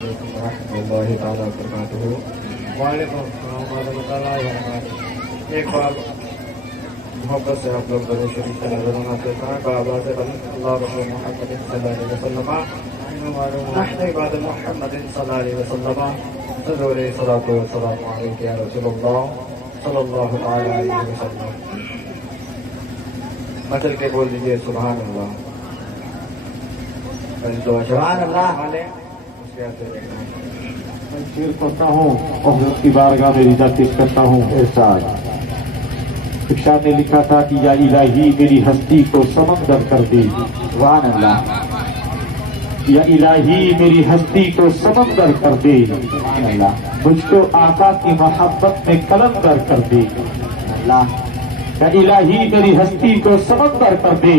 ورحمۃ اللہ تعالیٰ وبرکاتہ۔ وعلیکم السلام ورحمۃ اللہ وبرکاتہ۔ ایک بار محبت سے آپ لوگ ضرور شریف کا نظر آتے ہیں بابا سے اللہ محمد صلی اللہ علیہ وسلم عباد محمد صلی اللہ علیہ وسلم صلو علیہ الصلاۃ والسلام علیک یا رسول اللہ صلی اللہ علیہ وسلم۔ مچل کے بول دیجیے سبحان اللہ۔ سبحان اللہ۔ میں شیر پڑھتا ہوں اور حضرت کی بارگاہ میں رضا پیش کرتا ہوں۔ احسان شاہ نے لکھا تھا کہ یا الہی میری ہستی کو سمندر کر دے۔ سبحان اللہ۔ یا الہی میری ہستی کو سمندر کر دے، سبحان اللہ۔ مجھ کو آقا کی محبت میں قلندر کر دے۔ اللہ یا الہی میری ہستی کو سمندر کر دے،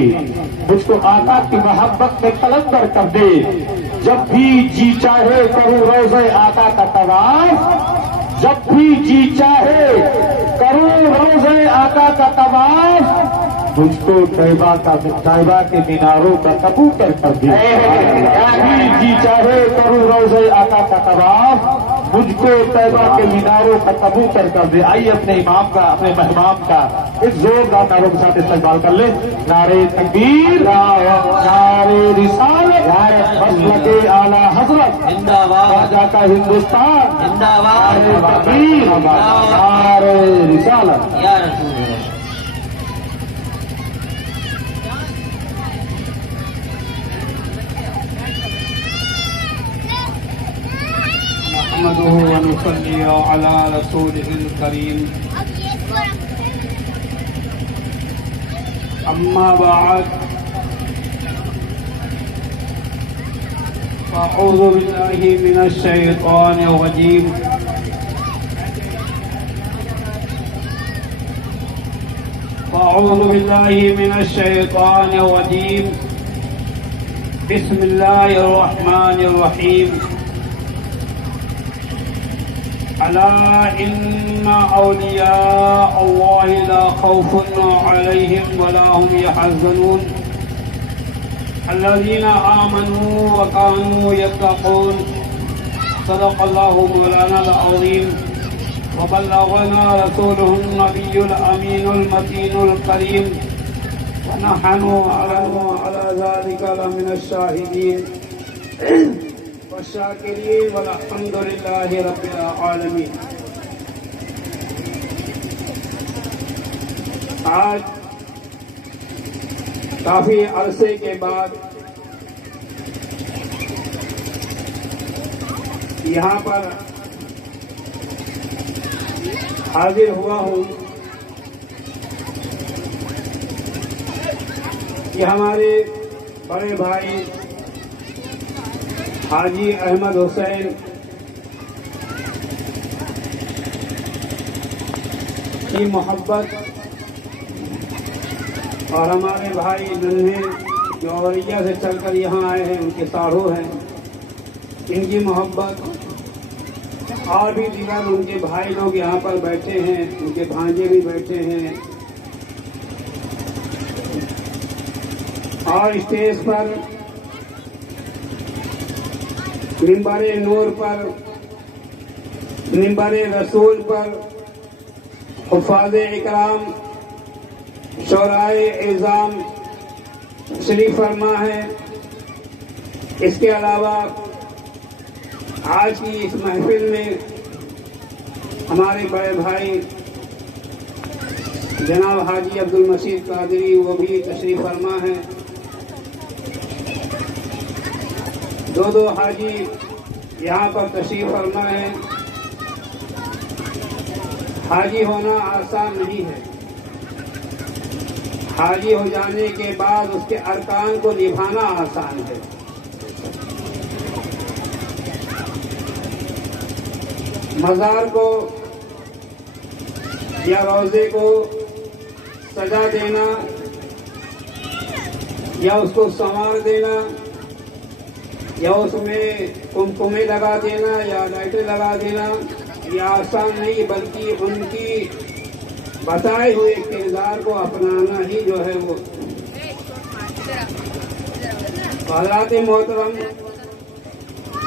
مجھ کو آقا کی محبت میں قلندر کر دے۔ جب بھی جی چاہے کروں روزے آقا کا طواف، جب بھی جی چاہے کروں روزے آقا کا طواف، مجھ کو طیبہ کے میناروں کا کبوتر کر دے۔ جب بھی جی چاہے کروں روزے آقا کا طواف، مجھ کو طیبہ کے میناروں کا کبوتر کر دے۔ آئیے اپنے امام کا، اپنے مہمان کا ایک زوردار نعروں کے ساتھ استقبال کر لیں۔ نعرے تکبیر، نعرے رسالت، مسلک اعلی حضرت زندہ باد، خواجہ کا ہندوستان زندہ باد، نعرے تکبیر، نعرے رسالت۔ یا رسول اللہ۔ نحمده ونصلي على رسوله الكريم، أما بعد، فأعوذ بالله من الشيطان الرجيم، فأعوذ بالله من الشيطان الرجيم، بسم الله الرحمن الرحيم، ألا إن أولياء الله لا خوف عليهم ولا هم يحزنون الذين آمنوا وكانوا يتقون صدق الله مولانا العظيم وبلغنا رسوله النبي الأمين المتين الكريم ونحن على ذلك لمن الشاهدين والشاکرین والحمد للہ رب العالمین۔ آج کافی عرصے کے بعد یہاں پر حاضر ہوا ہوں کہ ہمارے بڑے بھائی حاجی احمد حسین کی محبت اور ہمارے بھائی ننھے جو اوریا سے چل کر یہاں آئے ہیں، ان کے ساڑھو ہیں، ان کی محبت اور بھی دیگر ان کے بھائی لوگ یہاں پر بیٹھے ہیں، ان کے بھانجے بھی بیٹھے ہیں، اور اسٹیج پر منبر نور پر، منبر رسول پر حفاظ اکرام، شورائے اعظام تشریف فرما ہے۔ اس کے علاوہ آج کی اس محفل میں ہمارے بڑے بھائی جناب حاجی عبدالمجید قادری وہ بھی تشریف فرما ہے۔ دو حاجی یہاں پر تشریف فرما ہے۔ حاجی ہونا آسان نہیں ہے، حاجی ہو جانے کے بعد اس کے ارکان کو نبھانا آسان ہے۔ مزار کو یا روضے کو سجا دینا یا اس کو سنوار دینا یا اس میں کمکمے لگا دینا یا لائٹیں لگا دینا یہ آسان نہیں، بلکہ ان کی بتائے ہوئے کردار کو اپنانا ہی جو ہے وہ۔ حضرات محترم،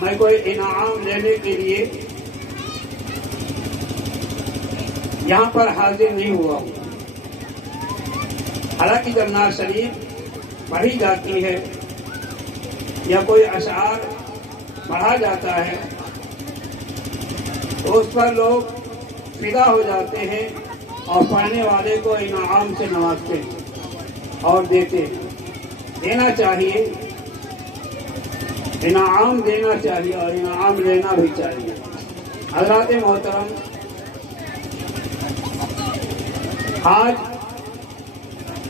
میں کوئی انعام لینے کے لیے یہاں پر حاضر نہیں ہوا ہوں۔ حالانکہ جب نعت شریف پڑھی جاتی ہے یا کوئی اشعار پڑھا جاتا ہے تو اس پر لوگ فدا ہو جاتے ہیں اور پڑھنے والے کو انعام سے نوازتے ہیں اور دیتے ہیں۔ دینا چاہیے، انعام دینا چاہیے اور انعام لینا بھی چاہیے۔ حضرات محترم، آج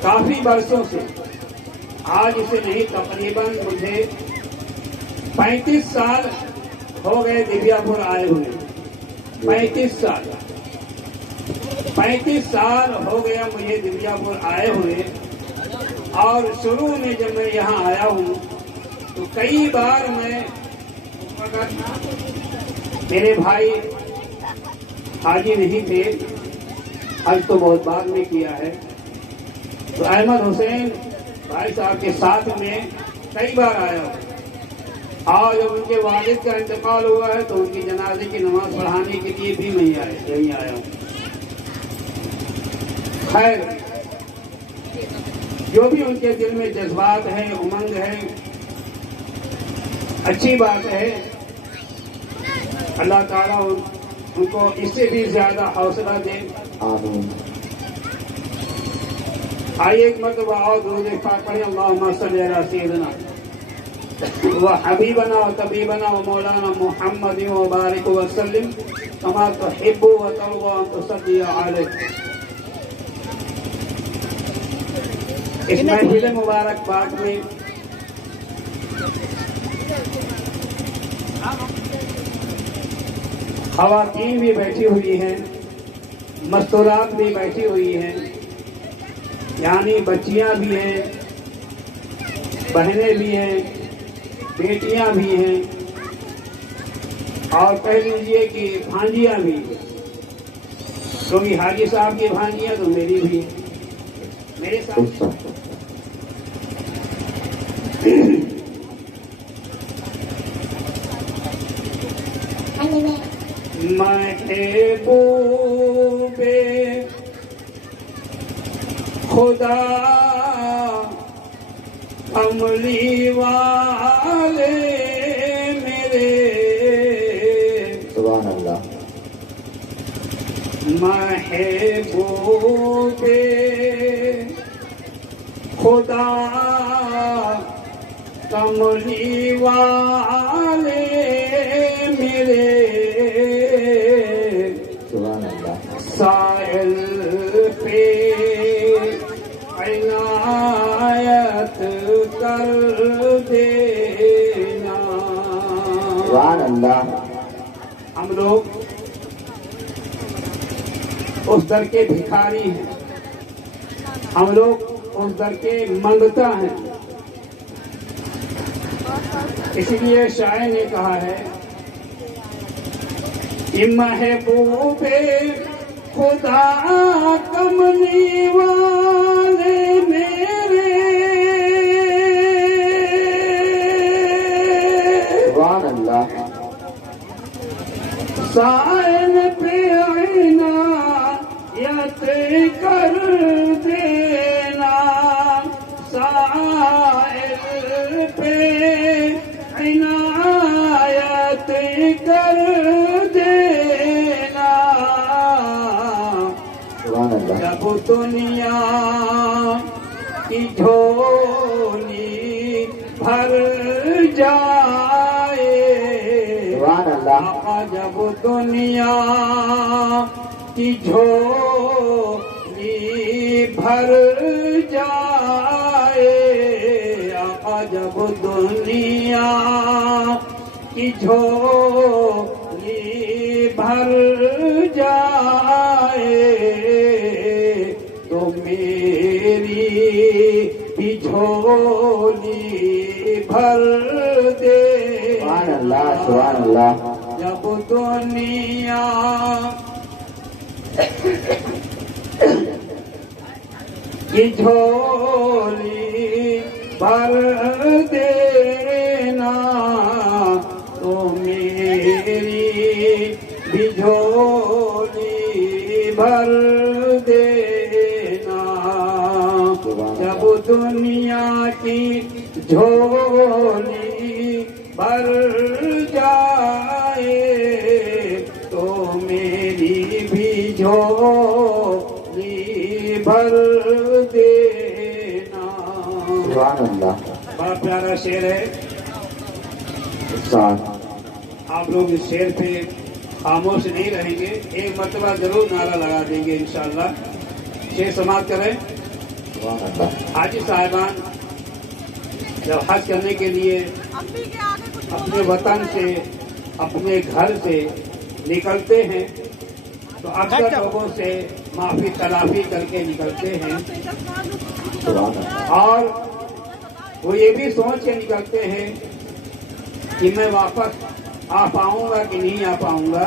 کافی برسوں سے، آج اسے نہیں تقریباً مجھے 35 سال ہو گئے دیویا پور آئے ہوئے۔ 35 سال ہو گیا مجھے دیویا پور آئے ہوئے، اور شروع میں جب میں یہاں آیا ہوں تو کئی بار میں میرے بھائی حاجی نہیں تھے، حج تو بہت بعد میں کیا ہے، تو احمد حسین بھائی صاحب کے ساتھ میں کئی بار آیا ہوں، اور جب ان کے والد کا انتقال ہوا ہے تو ان کی جنازے کی نماز پڑھانے کے لیے بھی نہیں آیا ہوں۔ خیر، جو بھی ان کے دل میں جذبات ہیں، امنگ ہے، اچھی بات ہے۔ اللہ تعالیٰ ان کو اس سے بھی زیادہ حوصلہ دے۔ آمین۔ آئیے ایک مرتبہ اور درود پاک پڑھیں۔ اللہم صلی علی سیدنا و حبیبنا و طبیبنا و مولانا محمد و بارک وسلم کما تحب و ترضى ان تصلی علیہ۔ اس محفل مبارک بات میں خواتین بھی بیٹھی ہوئی ہیں، مستورات بھی بیٹھی ہوئی ہیں، یعنی بچیاں بھی ہیں، بہنیں بھی ہیں، بیٹیاں بھی ہیں، اور کہہ لیجیے کہ بھانجیاں بھی ہیں، کیونکہ حاجی صاحب کی بھانجیاں تو میری بھی ہیں، میرے ساتھ۔ محبوب خدا کملی والے میرے، سبحان اللہ۔ محبوب خدا کملی والے میرے، سبحان اللہ۔ سائل پہ عنایت کر دینا۔ سبحان اللہ۔ ہم لوگ اس در کے بھکاری ہیں، ہم لوگ اس در کے منگتا ہیں، اس لیے شاعر نے کہا ہے کہ محبوب خدا کملی والے میرے، سبحان اللہ۔ سائل پہ عنایت کر دینا، سائل پہ عنایت کر دینا، سبحان اللہ۔ جب دنیا کی جھولی بھر جائے، سبحان اللہ۔ آقا جب دنیا کی جھولی بھر جائے، آقا جب دنیا کی جھولی بھر جائے، تو میری بھی جھولی بھر دے۔ سبحان اللہ۔ سبحان اللہ۔ جب دنیا کی جھولی بھر دینا، تو دنیا کی جھولی بھر جائے تو میری بھی جھولی بھر دینا. سبحان اللہ. بڑا پیارا شعر ہے. احسان. آپ لوگ اس شعر پہ خاموش نہیں رہیں گے, ایک مرتبہ ضرور نعرہ لگا دیں گے انشاءاللہ. شعر سماعت کریں. سبحان اللہ. حاجی صاحبان جب حج کرنے کے لیے اپنے وطن سے اپنے گھر سے نکلتے ہیں تو اکثر لوگوں سے معافی تلافی کر کے نکلتے ہیں, سبحان اللہ. اور وہ یہ بھی سوچ کے نکلتے ہیں کہ میں واپس آ پاؤں گا کہ نہیں آ پاؤں گا.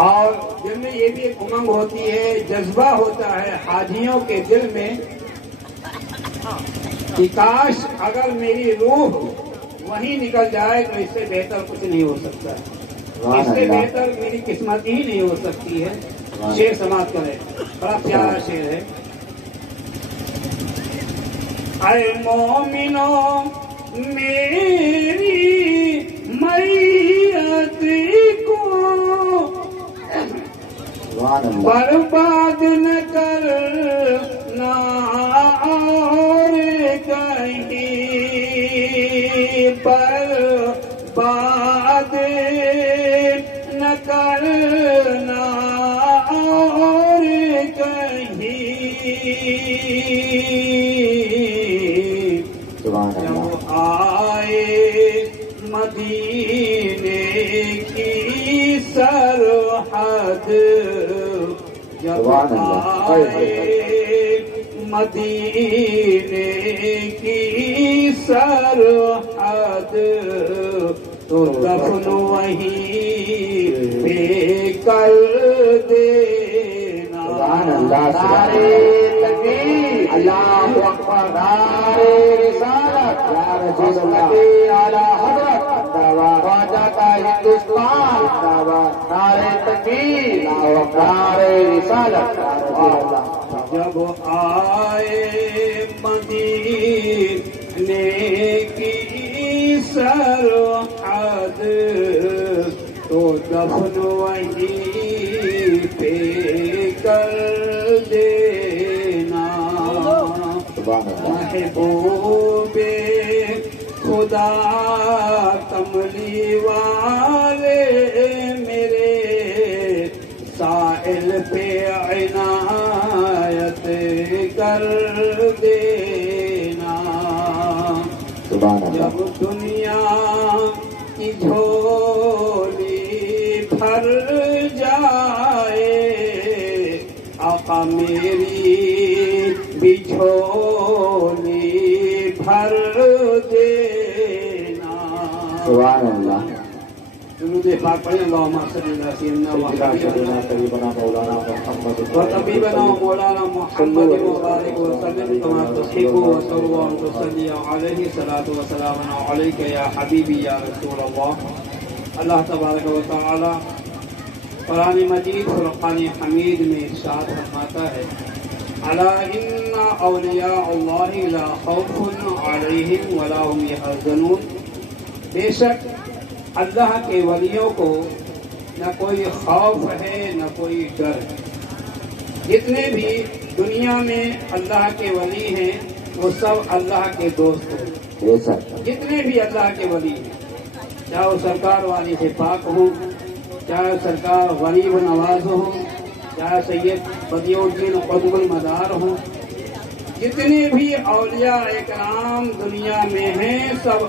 اور دل میں یہ بھی ایک امنگ ہوتی ہے, جذبہ ہوتا ہے حاجیوں کے دل میں کہ کاش اگر میری روح وہیں نکل جائے تو اس سے بہتر کچھ نہیں ہو سکتا, اس سے بہتر میری قسمت ہی نہیں ہو سکتی ہے. شعر سماعت کرے. بڑا پیارا شعر ہے. اے مومنو میری میت کو سبحان اللہ. برباد نہ کرنا اور کہیں برباد نہ کرنا اور کہیں. سبحان اللہ. جب آئے مدینے کی سرحد, جب آئے مدینے کی سرحد تو دفن وہیں پہ کر دینا. سبحان اللہ. نعرے تکبیر. اللہ اکبر. نعرے رسالت. یا رسول اللہ. اعلی حضرت. خواجہ کا ہندوستان. نعرے تکبیر. نعرے رسالت. یا رسول اللہ. جب آئے مدینے کی سرحد تو دفن وہیں پہ کر دینا. سبحان اللہ. محبوب خدا کملی والے میرے سائل پہ عنایت کر دینا. سبحان اللہ. جب دنیا کی جھولی بھر جائے آقا میری بھی جھولی بھر دینا. سبحان اللہ. درود پاک پڑھیں. اللہم صلی علی سیدنا وطبیبنا مولانا محمد مبارک وسلم کما تصحیح وصلوا ان تصلی علیہ صلاۃ وسلام علیک یا حبیبی یا رسول اللہ. اللہ تبارک و تعالی قرآن مجید فرقان حمید میں ارشاد فرماتا ہے الا ان اولیاء اللہ لا خوف علیہم ولا هم يحزنون. بے شک اللہ کے ولیوں کو نہ کوئی خوف ہے نہ کوئی ڈر ہے. جتنے بھی دنیا میں اللہ کے ولی ہیں وہ سب اللہ کے دوست ہیں. بے شک. جتنے بھی اللہ کے ولی ہیں چاہے وہ سرکار والی سے پاک ہوں, چاہے سرکار غریب نواز ہوں, چاہے سید بدیع الدین قطب المدار ہوں, جتنے بھی اولیاء اکرام دنیا میں ہیں سب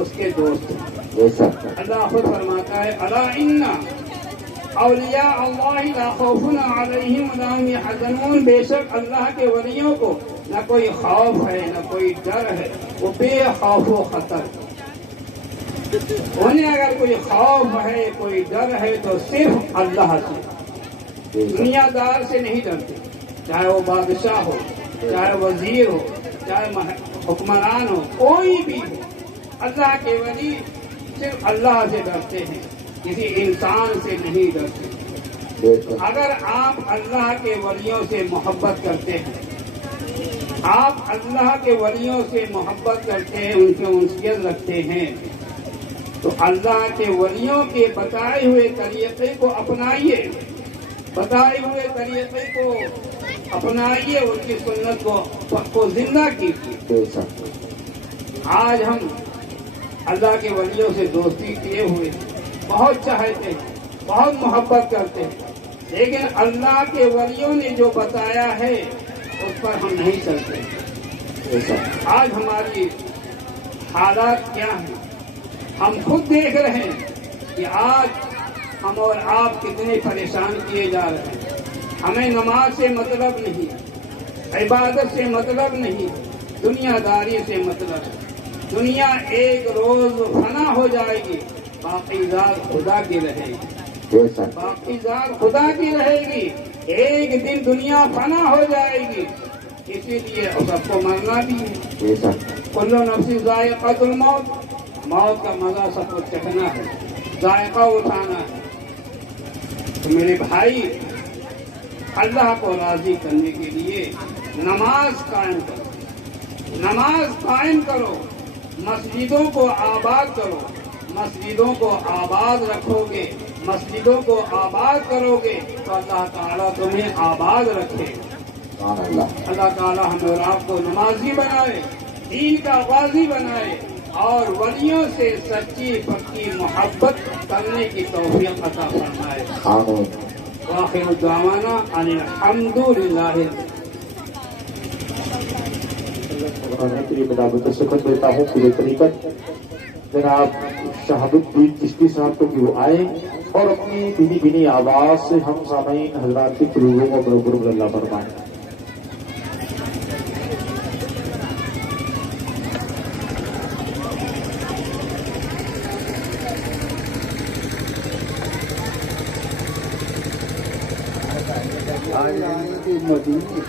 اس کے دوست ہیں. بے شک. اللہ خود فرماتا ہے الا ان اولیاء اللہ لا خوف علیہم ولا هم يحزنون. بے شک اللہ کے ولیوں کو نہ کوئی خوف ہے نہ کوئی ڈر ہے, وہ بے خوف و خطر. انہیں اگر کوئی خوف ہے کوئی ڈر ہے تو صرف اللہ سے. دنیا دار سے نہیں ڈرتے, چاہے وہ بادشاہ ہو, چاہے وزیر ہو, چاہے حکمران ہو, کوئی بھی ہو. اللہ کے ولی صرف اللہ سے ڈرتے ہیں, کسی انسان سے نہیں ڈرتے. بے شک. اگر آپ اللہ کے ولیوں سے محبت کرتے ہیں آپ اللہ کے ولیوں سے محبت کرتے ہیں، ان کی انسیت رکھتے ہیں، تو اللہ کے ولیوں کے بتائے ہوئے طریقے کو اپنائیے، بتائے ہوئے طریقے کو اپنائیے، ان کی سنت کو زندہ کیجیے۔ بے شک آج ہم اللہ کے ولیوں سے دوستی کیے ہوئے بہت چاہتے ہیں، بہت محبت کرتے ہیں، لیکن اللہ کے ولیوں نے جو بتایا ہے اس پر ہم نہیں چلتے۔ بے شک آج ہماری حالات کیا ہیں؟ ہم خود دیکھ رہے ہیں کہ آج ہم اور آپ کتنے پریشان کیے جا رہے ہیں۔ ہمیں نماز سے مطلب نہیں، عبادت سے مطلب نہیں، دنیا داری سے مطلب ہے۔ دنیا ایک روز فنا ہو جائے گی، باقی ذات خدا کی رہے گی، بے شک باقی ذات خدا کی رہے گی۔ ایک دن دنیا فنا ہو جائے گی، اسی لیے سب کو مرنا بھی ہے۔ بے شک کل نفس ذائقۃ الموت، موت کا مزہ سب کو چکھنا ہے، ذائقہ اٹھانا ہے۔ تو میرے بھائی، اللہ کو راضی کرنے کے لیے نماز قائم کرو، نماز قائم کرو، مسجدوں کو آباد کرو، مسجدوں کو آباد رکھو گے، مسجدوں کو آباد کرو گے تو اللہ تعالیٰ تمہیں آباد رکھے۔ سبحان اللہ اللہ تعالیٰ ہمیں اور آپ کو نمازی بنائے، دین کا غازی بنائے، اور ولیوں سے سچی پکی محبت کرنے کی توفیق عطا فرمائے۔ آمین وآخر دعوانا ان الحمد للہ۔ بنانے کے لیے مدابت شکر دیتا ہوں پورے طریقت جناب شہاب الدین چشتی صاحب کو کہ وہ آئے اور اپنی بینی بینی آواز سے ہم سامعین حضرات کے قلوبوں کو برابر اللہ فرمائے۔ آئیں گے مدینے،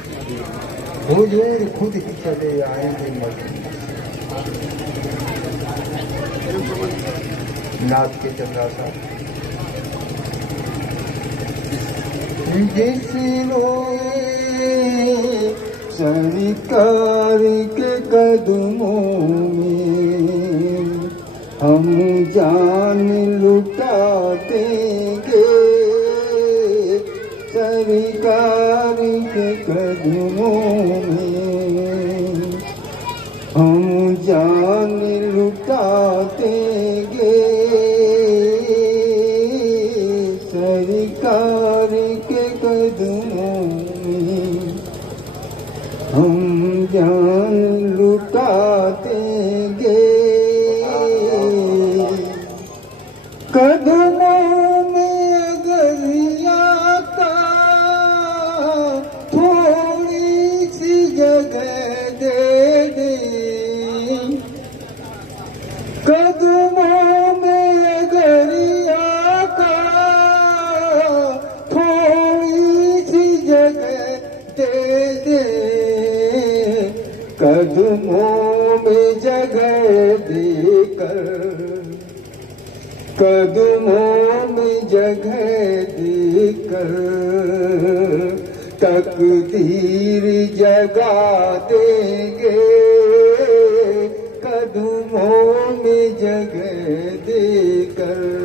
حضور خود ہی چلے آئیں گے مدینے۔ نعت کے چل رہا تھا، جس روئے سرکار کے قدموں میں ہم جان لٹا دیں گے، سرکار کے قدموں میں ہم جان لٹا دیں گے، سرکار کے قدموں میں ہم جان لٹا دیں گے، قدموں میں اگر آقا تھوڑی سی جگہ دے دیں، قدموں میں اگر آقا تھوڑی سی جگہ دے دیں، قدموں میں جگہ دے کر، قدموں میں جگہ دے کر تقدیر جگا دیں گے، قدموں میں جگہ دے کر۔